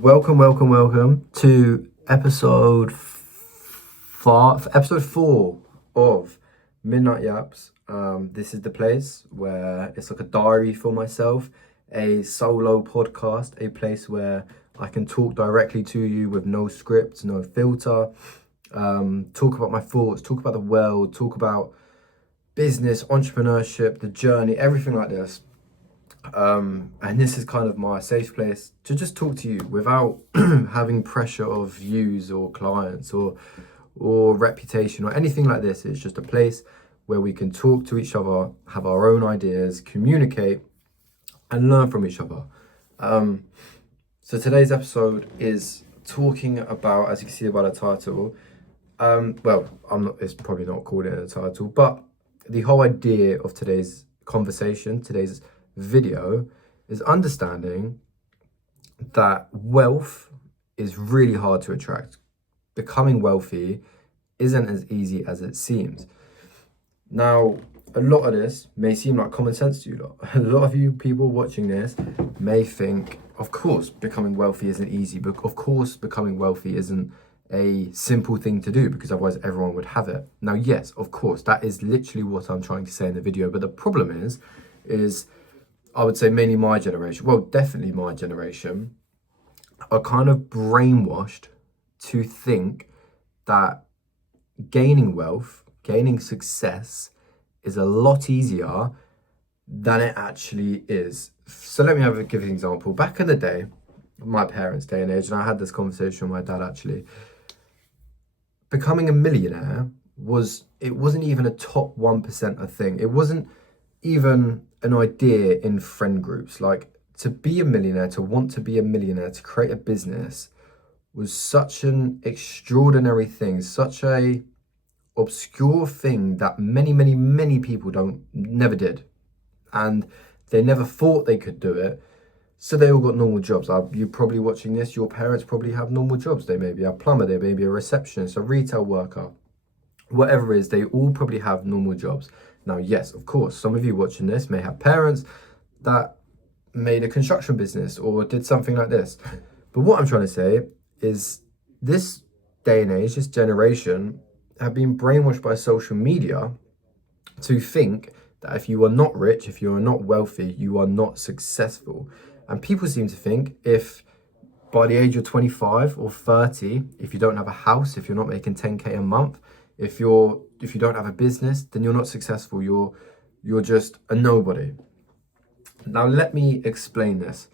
Welcome to episode 4 of Midnight Yaps. This is the place where it's like a diary for myself, a solo podcast, a place where I can talk directly to you with no script, no filter, talk about my thoughts, talk about the world, talk about business, entrepreneurship, the journey, everything like this. And this is kind of my safe place to just talk to you without having pressure of views or clients or reputation or anything like this. It's just a place where we can talk to each other, have our own ideas, communicate, and learn from each other. So today's episode is talking about, as you can see by the title, it's probably not called it a title, but the whole idea of today's conversation, today's video, is understanding that wealth is really hard to attract. Becoming wealthy isn't as easy as it seems. Now, a lot of this may seem like common sense to you lot. A lot of you people watching this may think, of course, becoming wealthy isn't easy, but of course, becoming wealthy isn't a simple thing to do because otherwise everyone would have it. Now, yes, of course, that is literally what I'm trying to say in the video. But the problem is I would say mainly my generation, well, definitely my generation, are kind of brainwashed to think that gaining wealth, gaining success is a lot easier than it actually is. So let me give you an example. Back in the day, my parents' day and age, and I had this conversation with my dad actually, becoming a millionaire wasn't even a top 1% a thing. It wasn't even an idea in friend groups. Like, to be a millionaire, to want to be a millionaire, to create a business was such an extraordinary thing, such a obscure thing that many people never did, and they never thought they could do it. So they all got normal jobs. You're probably watching this, your parents probably have normal jobs. They may be a plumber, they may be a receptionist, a retail worker, whatever it is, they all probably have normal jobs. Now, yes, of course, some of you watching this may have parents that made a construction business or did something like this. But what I'm trying to say is this day and age, this generation, have been brainwashed by social media to think that if you are not rich, if you are not wealthy, you are not successful. And people seem to think if by the age of 25 or 30, if you don't have a house, if you're not making 10K a month, if you don't have a business, then you're not successful. You're just a nobody. Now, let me explain this.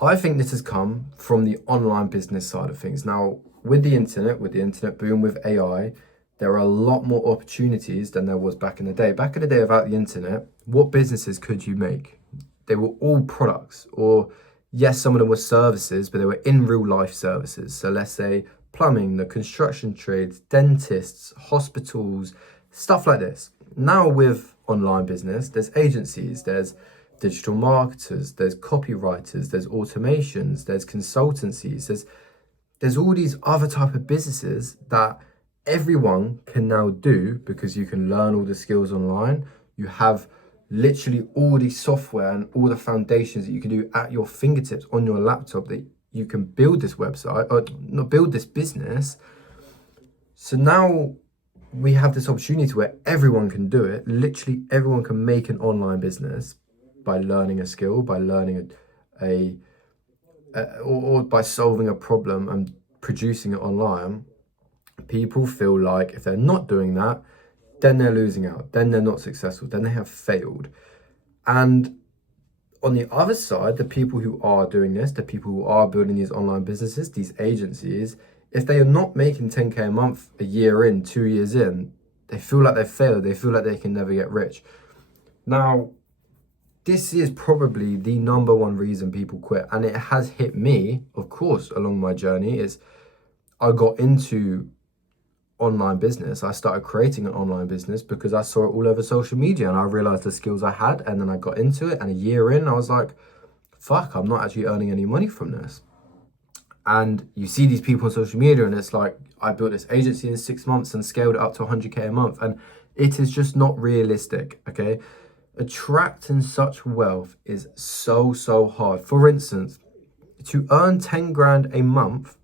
I think this has come from the online business side of things. Now, with the internet boom, with AI, there are a lot more opportunities than there was back in the day. Back in the day, without the internet, what businesses could you make? They were all products, or yes, some of them were services, but they were in real life services. So let's say plumbing, the construction trades, dentists, hospitals, stuff like this. Now with online business, there's agencies, there's digital marketers, there's copywriters, there's automations, there's consultancies, there's all these other type of businesses that everyone can now do because you can learn all the skills online. You have literally all the software and all the foundations that you can do at your fingertips on your laptop, that you can build this website or not build this business. So now we have this opportunity where everyone can do it. Literally everyone can make an online business by learning a skill, by learning or by solving a problem and producing it online. People feel like if they're not doing that, then they're losing out, then they're not successful, then they have failed. And on the other side, the people who are doing this, the people who are building these online businesses, these agencies, if they are not making 10K a month, a year in, 2 years in, they feel like they've failed. They feel like they can never get rich. Now, this is probably the number one reason people quit. And it has hit me, of course, along my journey. Is I got into online business. I started creating an online business because I saw it all over social media and I realized the skills I had, and then I got into it, and a year in I was like, fuck, I'm not actually earning any money from this. And you see these people on social media and it's like, I built this agency in 6 months and scaled it up to 100K a month, and it is just not realistic. Okay, attracting such wealth is so hard. For instance, to earn 10 grand a month,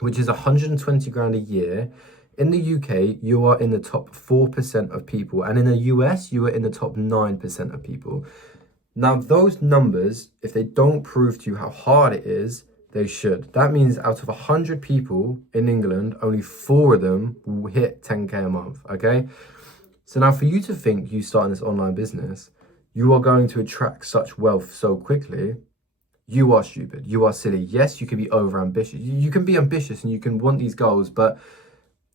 which is 120 grand a year. In the UK, you are in the top 4% of people. And in the US, you are in the top 9% of people. Now, those numbers, if they don't prove to you how hard it is, they should. That means out of 100 people in England, only 4 of them will hit 10K a month, okay? So now for you to think you starting this online business, you are going to attract such wealth so quickly, you are stupid. You are silly. Yes, you can be over ambitious. You can be ambitious and you can want these goals, but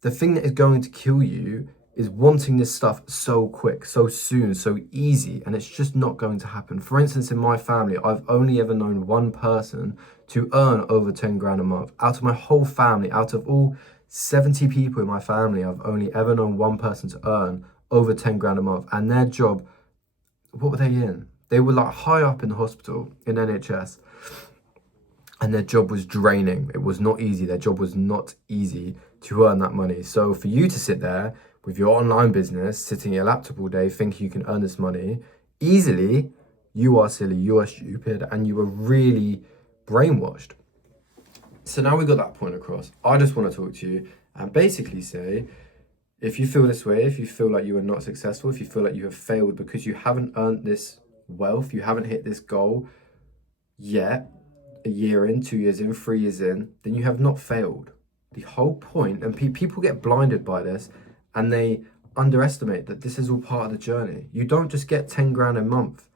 the thing that is going to kill you is wanting this stuff so quick, so soon, so easy, and it's just not going to happen. For instance, in my family, I've only ever known one person to earn over 10 grand a month. Out of my whole family, out of all 70 people in my family, I've only ever known one person to earn over 10 grand a month. And their job, what were they in? They were like high up in the hospital in NHS. And their job was draining. It was not easy. Their job was not easy to earn that money. So for you to sit there with your online business, sitting at your laptop all day, thinking you can earn this money easily, you are silly, you are stupid, and you are really brainwashed. So now we got that point across. I just want to talk to you and basically say, if you feel this way, if you feel like you are not successful, if you feel like you have failed because you haven't earned this wealth, you haven't hit this goal yet, a year in, 2 years in, 3 years in, then you have not failed. The whole point, and people get blinded by this, and they underestimate that this is all part of the journey. You don't just get 10 grand a month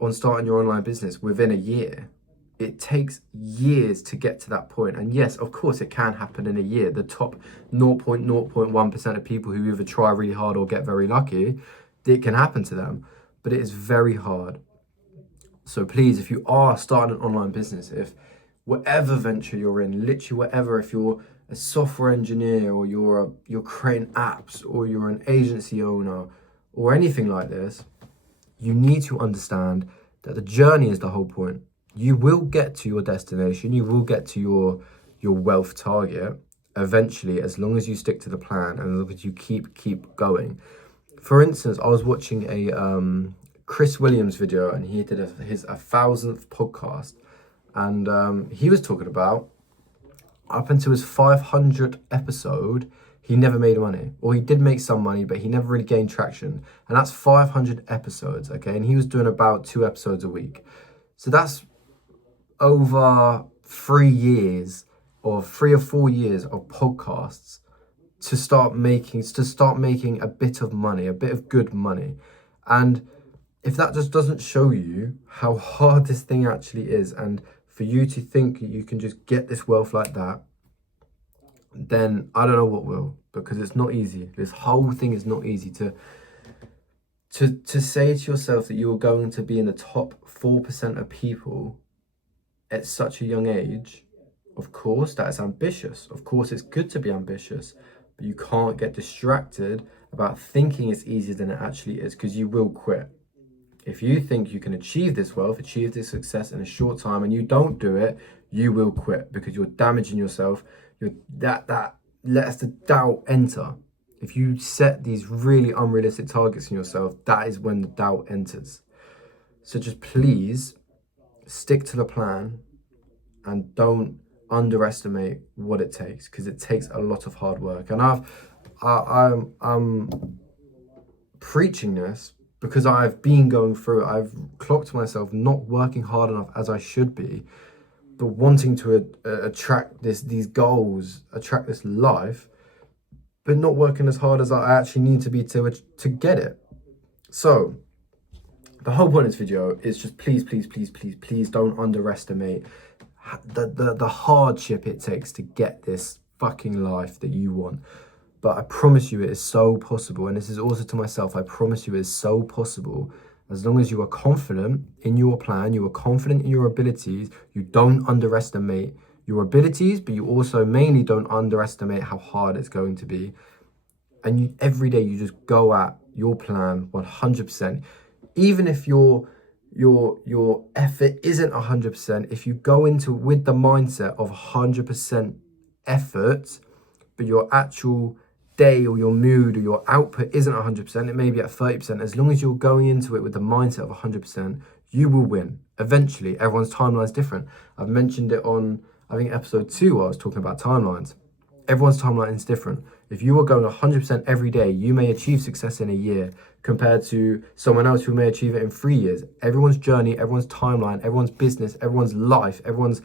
on starting your online business within a year. It takes years to get to that point. And yes, of course, it can happen in a year. The top 0.0.1% of people who either try really hard or get very lucky, it can happen to them. But it is very hard. So please, if you are starting an online business, if whatever venture you're in, literally whatever, if you're a software engineer or you're creating apps or you're an agency owner or anything like this, you need to understand that the journey is the whole point. You will get to your destination, you will get to your wealth target eventually, as long as you stick to the plan and as long as you keep going. For instance, I was watching a Chris Williams video, and he did his 1,000th podcast, and he was talking about up until his 500th episode, he never made money, or he did make some money, but he never really gained traction. And that's 500 episodes, okay? And he was doing about 2 episodes a week. So that's over 3 years or 3 or 4 years of podcasts to start making a bit of money, a bit of good money. And if that just doesn't show you how hard this thing actually is, and for you to think you can just get this wealth like that, then I don't know what will, because it's not easy. This whole thing is not easy. To say to yourself that you're going to be in the top 4% of people at such a young age, of course, that is ambitious. Of course, it's good to be ambitious, but you can't get distracted about thinking it's easier than it actually is, because you will quit. If you think you can achieve this wealth, achieve this success in a short time, and you don't do it, you will quit, because you're damaging yourself. That lets the doubt enter. If you set these really unrealistic targets in yourself, that is when the doubt enters. So just please stick to the plan and don't underestimate what it takes, because it takes a lot of hard work. And I'm preaching this because I've been going through it. I've clocked myself not working hard enough as I should be, but wanting to attract these goals, attract this life, but not working as hard as I actually need to be to get it. So the whole point of this video is just please don't underestimate the hardship it takes to get this fucking life that you want. But I promise you it is so possible, and this is also to myself, I promise you it is so possible. As long as you are confident in your plan, you are confident in your abilities, you don't underestimate your abilities, but you also mainly don't underestimate how hard it's going to be. And every day you just go at your plan 100%. Even if your effort isn't 100%, if you go into with the mindset of 100% effort, but your actual day or your mood or your output isn't 100%, it may be at 30%. As long as you're going into it with the mindset of 100%, you will win. Eventually, everyone's timeline is different. I've mentioned it on, I think, episode 2, where I was talking about timelines. Everyone's timeline is different. If you are going 100% every day, you may achieve success in a year compared to someone else who may achieve it in 3 years. Everyone's journey, everyone's timeline, everyone's business, everyone's life, everyone's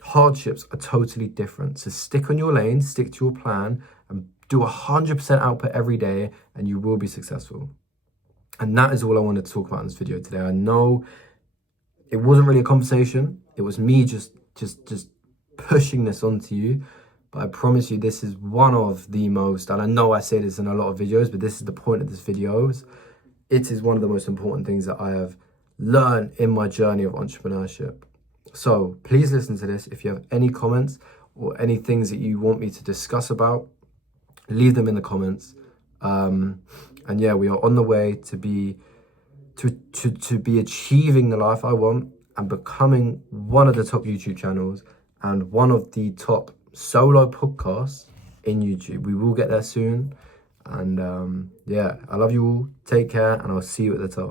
hardships are totally different. So stick on your lane, stick to your plan, and do 100% output every day, and you will be successful. And that is all I wanted to talk about in this video today. I know it wasn't really a conversation. It was me just pushing this onto you. But I promise you, this is one of the most, and I know I say this in a lot of videos, but this is the point of this video. It is one of the most important things that I have learned in my journey of entrepreneurship. So please listen to this. If you have any comments or any things that you want me to discuss about, leave them in the comments. And yeah, we are on the way to be achieving the life I want and becoming one of the top YouTube channels and one of the top solo podcasts in YouTube. We will get there soon. And yeah, I love you all. Take care, and I'll see you at the top.